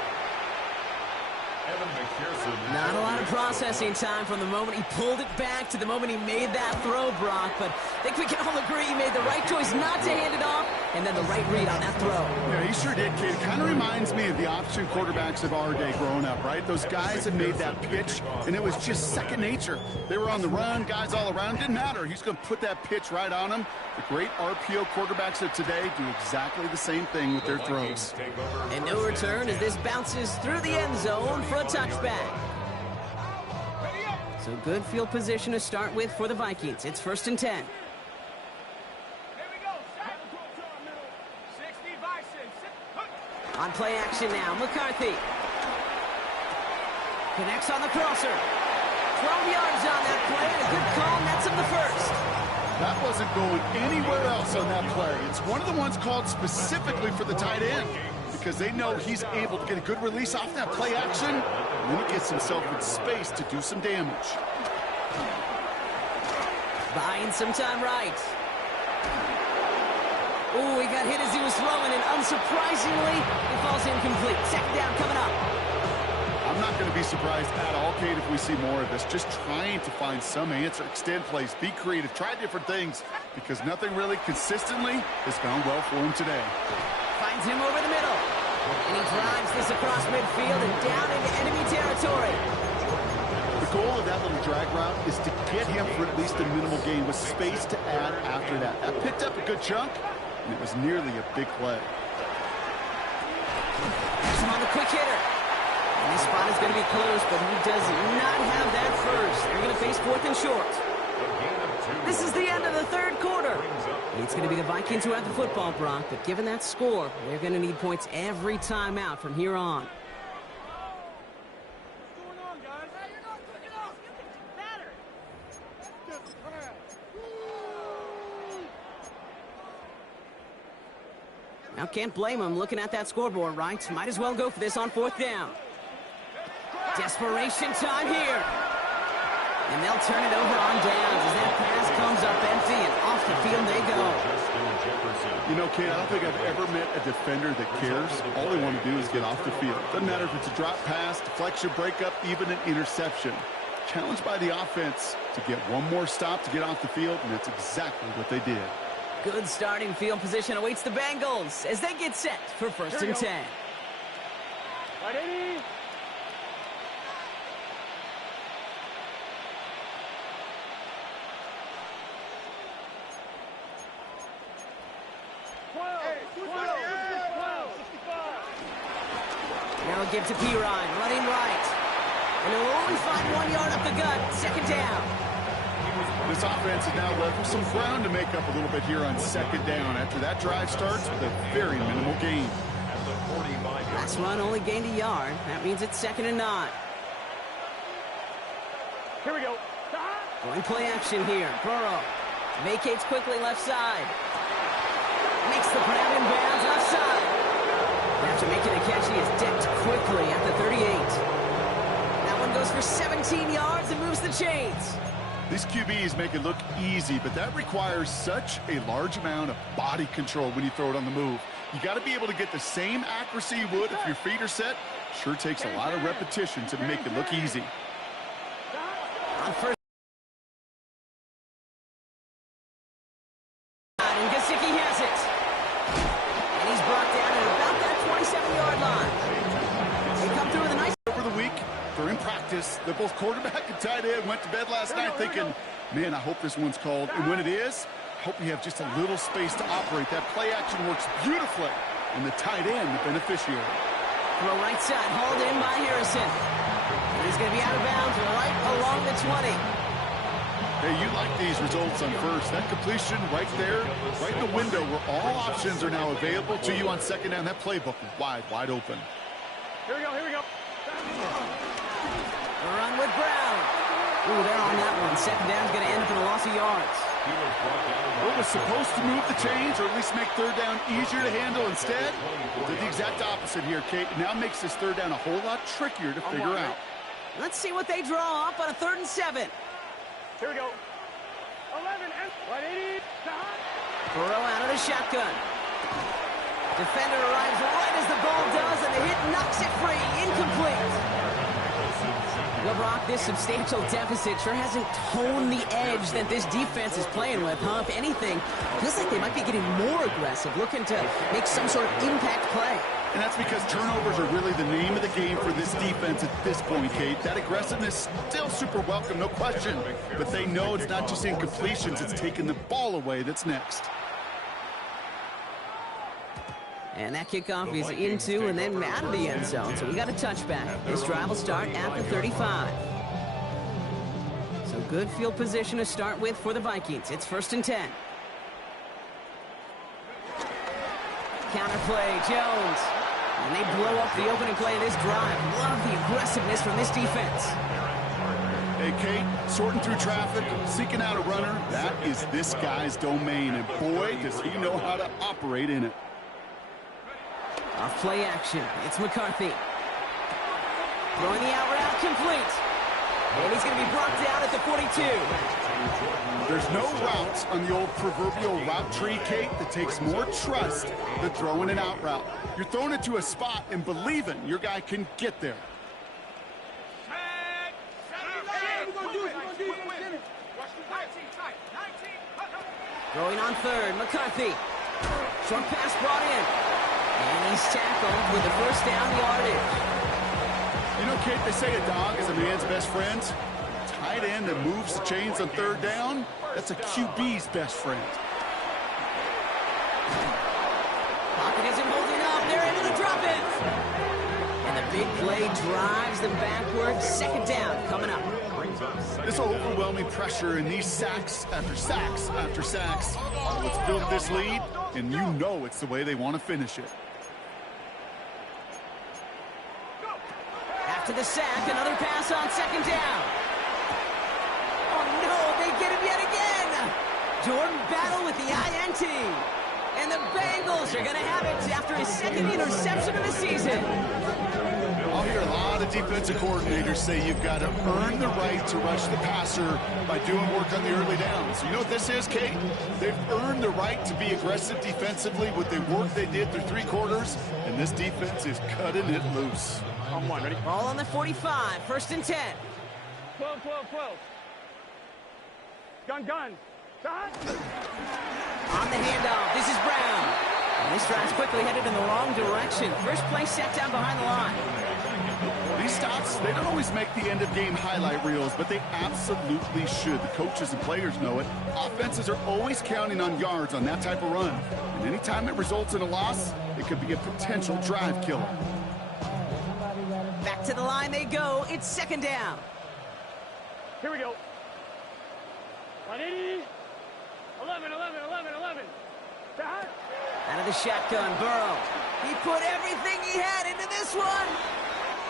Not a lot of processing time from the moment he pulled it back to the moment he made that throw, Brock. But I think we can all agree he made the right choice not to hand it off, and then the right read on that throw. Yeah, he sure did, kid. It kind of reminds me of the option quarterbacks of our day growing up, right? Those guys that made that pitch, and it was just second nature. They were on the run, guys all around. Didn't matter. He's going to put that pitch right on them. The great RPO quarterbacks of today do exactly the same thing with their throws. And no return as this bounces through the end zone for a touchback. So good field position to start with for the Vikings. It's 1st and 10. On play action now, McCarthy. Connects on the crosser. 12 yards on that play, and a good call nets him the 1st. That wasn't going anywhere else on that play. It's one of the ones called specifically for the tight end because they know he's able to get a good release off that play action, and then he gets himself in space to do some damage. Buying some time right. Ooh, he got hit as he was throwing, and unsurprisingly, it falls incomplete. 2nd down coming up. I'm not going to be surprised at all, Kate, if we see more of this. Just trying to find some answer, extend plays, be creative, try different things, because nothing really consistently has gone well for him today. Finds him over the middle. And he drives this across midfield and down into enemy territory. goal of that little drag route is to get him for at least a minimal gain with space to add after that. That picked up a good chunk, and it was nearly a big play. There's him on the quick hitter. And this spot is going to be close, but he does not have that first. They're going to face 4th and short. This is the end of the 3rd quarter. It's going to be the Vikings who have the football, Brock, but given that score, they're going to need points every time out from here on. Now, can't blame him looking at that scoreboard, right? Might as well go for this on 4th down. Desperation time here. And they'll turn it over on downs as that pass comes up empty, and off the field they go. You know, Kate, I don't think I've ever met a defender that cares. All they want to do is get off the field. Doesn't matter if it's a drop pass, deflection, breakup, even an interception. Challenged by the offense to get one more stop to get off the field, and that's exactly what they did. Good starting field position awaits the Bengals as they get set for 1st and 10. Ready? Now give to Pirine, running right. And he'll only find 1 yard up the gut, 2nd down. This offense is now left with some ground to make up a little bit here on 2nd down after that drive starts with a very minimal gain. Last run only gained a yard. That means it's 2nd and 9. Here we go. Going play action here. Burrow vacates quickly left side. Makes the grab in bounds left side. After making a catch, he is decked quickly at the 38. That one goes for 17 yards and moves the chains. These QBs make it look easy, but that requires such a large amount of body control when you throw it on the move. You got to be able to get the same accuracy you would if your feet are set. Sure takes a lot of repetition to make it look easy. On first, and Gesicki has it. And he's brought down at about that 27-yard line. They come through with a nice... Over the week, they're in practice. They're both quarterback and tight end. Went to bed last night thinking, man, I hope this one's called. And when it is, I hope you have just a little space to operate. That play action works beautifully. And the tight end, the beneficiary. Throw right side, hauled in by Harrison. And he's going to be out of bounds right along the 20. Hey, you like these results on first. That completion right there, right in the window where all options are now available to you on 2nd down. That playbook wide open. Here we go, here we go. Run with Brown. Ooh, they're on that one. 2nd down's going to end up in a loss of yards. It was supposed to move the chains or at least make 3rd down easier to handle. Instead, did the exact opposite here, Kate. It now makes this 3rd down a whole lot trickier to figure out. Let's see what they draw up on a 3rd and 7. Here we go. 11 and 180. Burrow out of the shotgun. Defender arrives right as the ball does, and the hit knocks it free. Incomplete. Well, Brock, this substantial deficit sure hasn't toned the edge that this defense is playing with, huh? If anything, feels like they might be getting more aggressive, looking to make some sort of impact play. And that's because turnovers are really the name of the game for this defense at this point, Kate. That aggressiveness still super welcome, no question. But they know it's not just incompletions, it's taking the ball away that's next. And that kickoff is into and then out of the end zone. So we got a touchback. This drive will start at the 35. So good field position to start with for the Vikings. It's 1st and 10. Counter play, Jones. And they blow up the opening play of this drive. Love the aggressiveness from this defense. Hey, Kate, sorting through traffic, seeking out a runner, that is this guy's domain. And boy, does he know how to operate in it. Off play action. It's McCarthy. Throwing the out route complete. And he's going to be brought down at the 42. There's no routes on the old proverbial route tree, Kate, that takes more trust than throwing an out route. You're throwing it to a spot and believing your guy can get there. Throwing on 3rd, McCarthy. Short pass brought in. And he's tackled with the 1st down yardage. You know, Kate, they say a dog is a man's best friend. tight end that moves the chains on third down, that's a QB's best friend. Pocket isn't holding up. They're able to drop it. And the big play drives them backwards. Second down coming up. This overwhelming pressure and these sacks after sacks after sacks are what's built this lead, and you know it's the way they want to finish it. After the sack, another pass on second down. Oh no, they get him yet again. Jordan Battle with the INT. And the Bengals are going to have it after his second interception of the season. I'll hear a lot of defensive coordinators say you've got to earn the right to rush the passer by doing work on the early downs. You know what this is, Kate? They've earned the right to be aggressive defensively with the work they did through 3 quarters, and this defense is cutting it loose. On one, ready? Ball on the 45, first and 10. 12, 12, 12. Gun. Shot. On the handoff, this is Brown. And this drive's quickly headed in the wrong direction. First play set down behind the line. These stops, they don't always make the end-of-game highlight reels, but they absolutely should. The coaches and players know it. Offenses are always counting on yards on that type of run. And anytime it results in a loss, it could be a potential drive killer. Back to the line they go. It's second down. Here we go. 180. 11. Shot. Out of the shotgun, Burrow. He put everything he had into this one.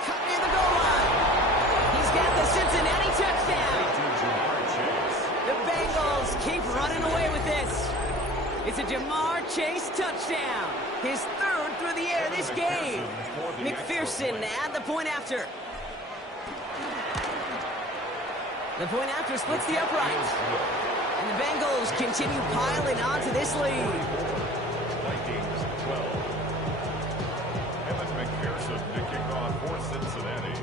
Cut near the goal line. He's got the Cincinnati touchdown. The Bengals keep running away with this. It's a Jamar Chase touchdown. His third through the air this game. McPherson at the point after. The point after splits the uprights. And the Bengals continue piling onto this lead. Vikings 12. Evan McPherson to kick off for Cincinnati.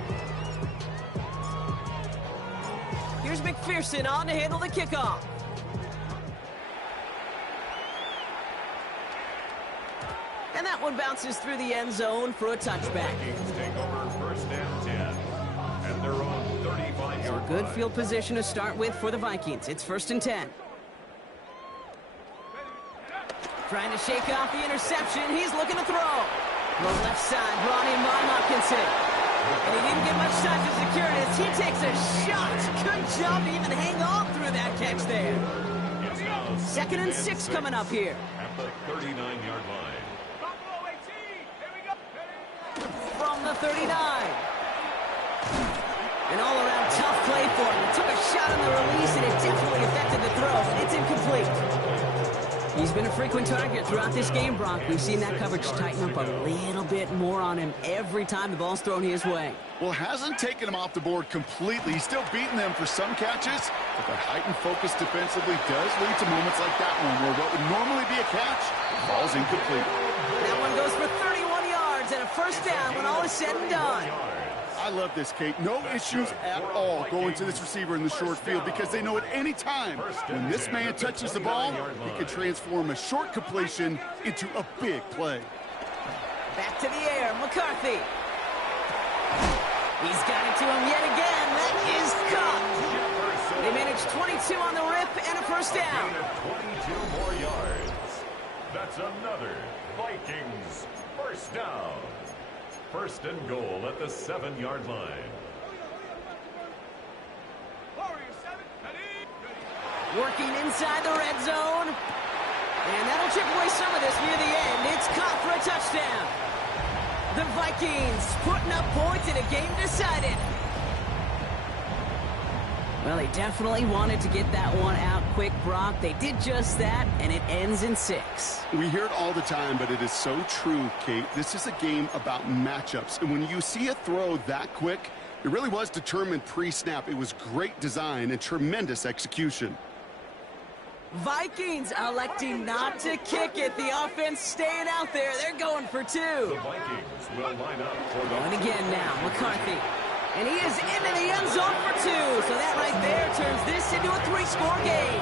Here's McPherson on to handle the kickoff. And that one bounces through the end zone for a touchback. Vikings take over first and 10. And their own 35-yard Good line. field position to start with for the Vikings. It's first and 10. Trying to shake off the interception. He's looking to throw. The left side brought in by Hopkinson. And he didn't get much time to secure it as he takes a shot. Good job to even hang on through that catch there. It's now Second and 6 coming up here. at the 39-yard line. From the 39. An all-around tough play for him. He took a shot on the release, and it definitely affected the throw. It's incomplete. He's been a frequent target throughout this game, Brock. We've seen that coverage tighten up a little bit more on him every time the ball's thrown his way. Well, hasn't taken him off the board completely. He's still beating them for some catches, but the heightened focus defensively does lead to moments like that one where what would normally be a catch falls incomplete. That one goes for 31 yards and a first down when all is said and done. I love this, Kate. No issues at all going to this receiver in the short field because they know at any time when this man touches the ball, he can transform a short completion into a big play. Back to the air, McCarthy. He's got it to him yet again. That is caught. They managed 22 on the rip and a first down. 22 more yards. That's another Vikings first down. First and goal at the 7-yard line. Working inside the red zone. And that'll chip away some of this near the end. It's caught for a touchdown. The Vikings putting up points in a game decided. Well, they definitely wanted to get that one out quick, Brock. They did just that, and it ends in 6. We hear it all the time, but it is so true, Kate. This is a game about matchups. And when you see a throw that quick, it really was determined pre-snap. It was great design and tremendous execution. Vikings electing not to kick it. The offense staying out there. They're going for 2. The Vikings will line up for the... Going again now, McCarthy. And he is into the end zone for 2. So that right there turns this into a 3-score game.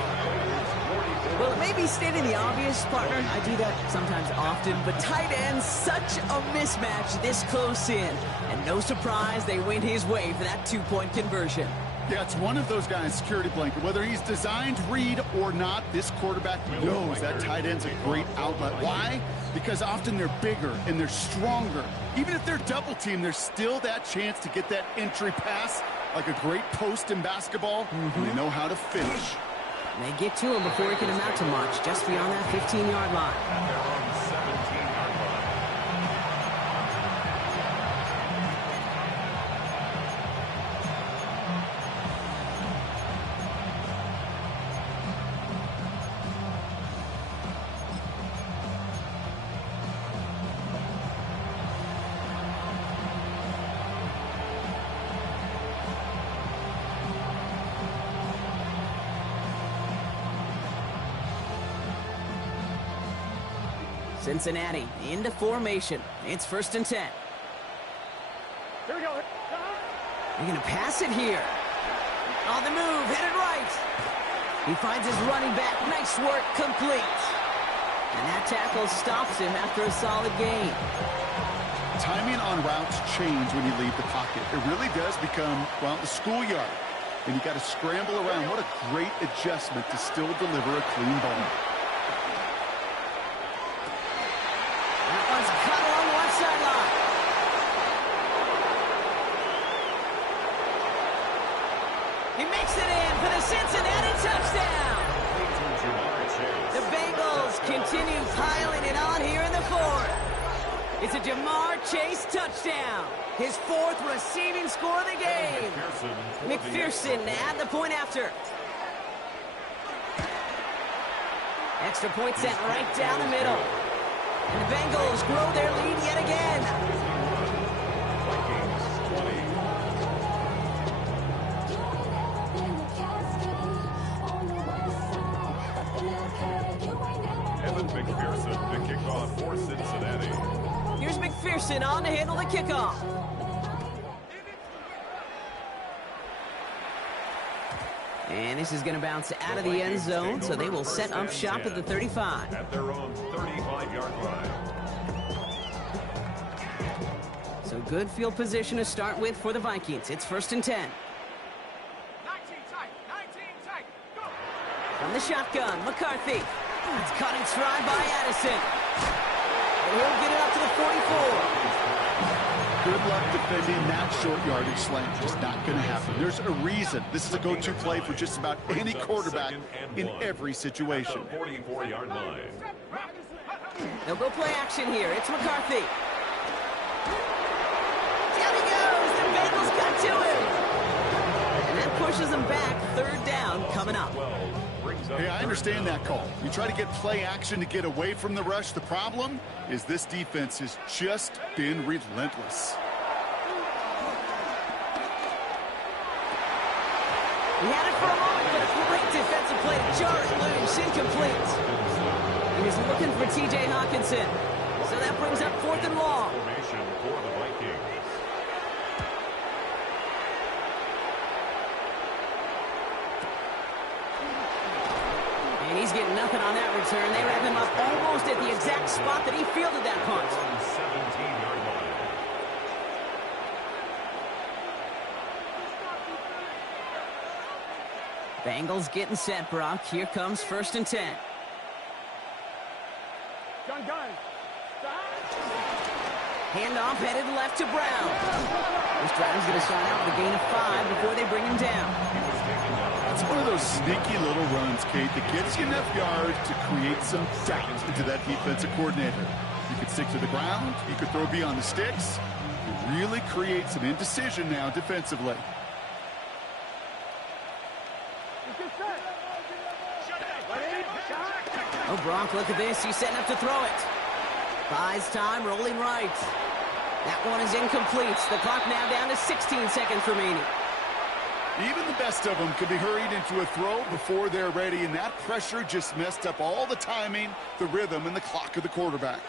Well, it may be stating the obvious, partner. I do that sometimes often. But tight ends, such a mismatch this close in. And no surprise, they went his way for that 2-point conversion. Yeah, it's one of those guys, security blanket. Whether he's designed read or not, this quarterback knows that tight end's a great outlet. Why? Because often they're bigger and they're stronger. Even if they're double teamed, there's still that chance to get that entry pass, like a great post in basketball, and they know how to finish. They get to him before he can amount to much, just beyond that 15-yard line. At their own 17-yard line. Cincinnati into formation. It's 1st and 10. Here we go. They're going to pass it here. On the move, headed right. He finds his running back. Nice work, complete. And that tackle stops him after a solid gain. Timing on routes change when you leave the pocket. It really does become, well, the schoolyard. And you got to scramble around. What a great adjustment to still deliver a clean ball. Cut along one sideline. He makes it in for the Cincinnati touchdown. The Bengals continue piling it on here in the 4th. It's a Jamar Chase touchdown. His 4th receiving score of the game. McPherson to add the point after. Extra point sent right down the middle. And the Bengals grow their lead yet again. Evan McPherson to kick off for Cincinnati. Here's McPherson on to handle the kickoff. And this is going to bounce out of the end zone, so they will set up shop at the 35. At their own 35-yard line. So good field position to start with for the Vikings. It's 1st and 10. 19 tight, go! From the shotgun, McCarthy. It's caught in stride by Addison. And he'll get it up to the 44. Good luck defending that short yardage slant. Just not going to happen. There's a reason this is a go-to play for just about any quarterback in every situation. 44-yard line. They'll go play action here. It's McCarthy. Down he goes. The Bengals got to him. And that pushes them back. 3rd down coming up. Hey, I understand that call. You try to get play action to get away from the rush. The problem is this defense has just been relentless. He had it for a moment, but a great defensive play to jar it loose. Incomplete. He was looking for T.J. Hawkinson. So that brings up 4th and long. Formation for the Vikings. And he's getting nothing on that return. They wrap him up almost at the exact spot that he fielded that punt. 17-yard line. Bengals getting set, Brock. Here comes 1st and 10. Gun. Handoff headed left to Brown. This drive's going to start out with a gain of 5 before they bring him down. It's one of those sneaky little runs, Kate, that gets you enough yards to create some doubt into that defensive coordinator. You could stick to the ground. You could throw beyond the sticks. You really create some indecision now defensively. Oh, Brock, look at this. He's setting up to throw it. Buys time, rolling right. That one is incomplete. The clock now down to 16 seconds remaining. Even the best of them could be hurried into a throw before they're ready, and that pressure just messed up all the timing, the rhythm, and the clock of the quarterback.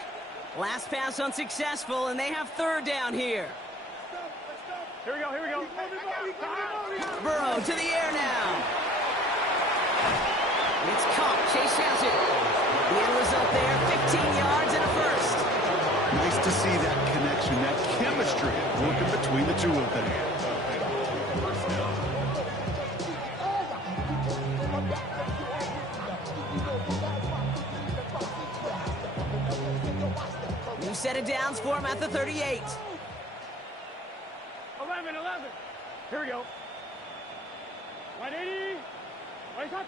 Last pass unsuccessful, and they have 3rd down here. Here we go. Burrow to the air now. It's caught. Chase has it. The end result there, 15 yards and a 1st. Nice to see that connection, that chemistry working between the two of them. set of downs for him at the 38. 11. Here we go. 180. Right up.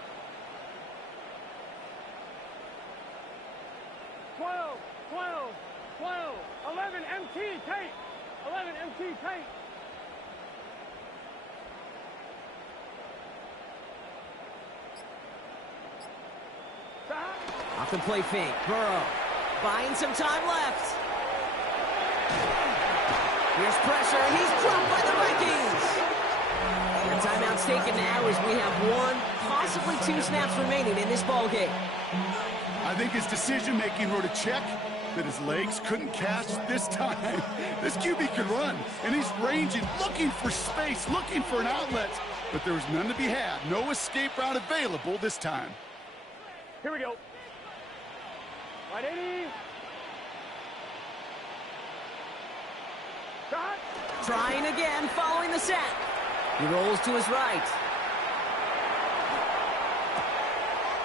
12. 11 MT tight. 11 MT tight. Off the play fake. Burrow buying some time left. Here's pressure, and he's dropped by the Vikings. The timeout's taken now as we have 1, possibly 2 snaps remaining in this ballgame. I think his decision-making wrote a check that his legs couldn't catch this time. This QB can run, and he's ranging, looking for space, looking for an outlet. But there was none to be had. No escape route available this time. Here we go. 180. Shot. Trying again, following the set. He rolls to his right.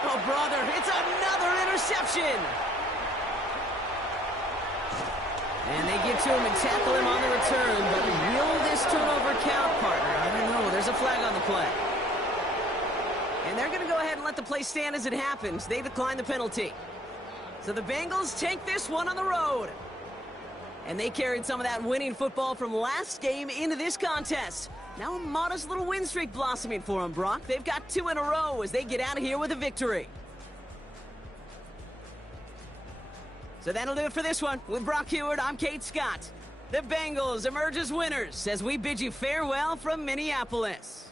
Oh, brother, it's another interception. And they get to him and tackle him on the return, but will this turnover count, partner? I don't know. There's a flag on the play. And they're going to go ahead and let the play stand as it happens. They decline the penalty. So the Bengals take this one on the road. And they carried some of that winning football from last game into this contest. Now a modest little win streak blossoming for them, Brock. They've got 2 in a row as they get out of here with a victory. So that'll do it for this one. With Brock Heward, I'm Kate Scott. The Bengals emerge as winners as we bid you farewell from Minneapolis.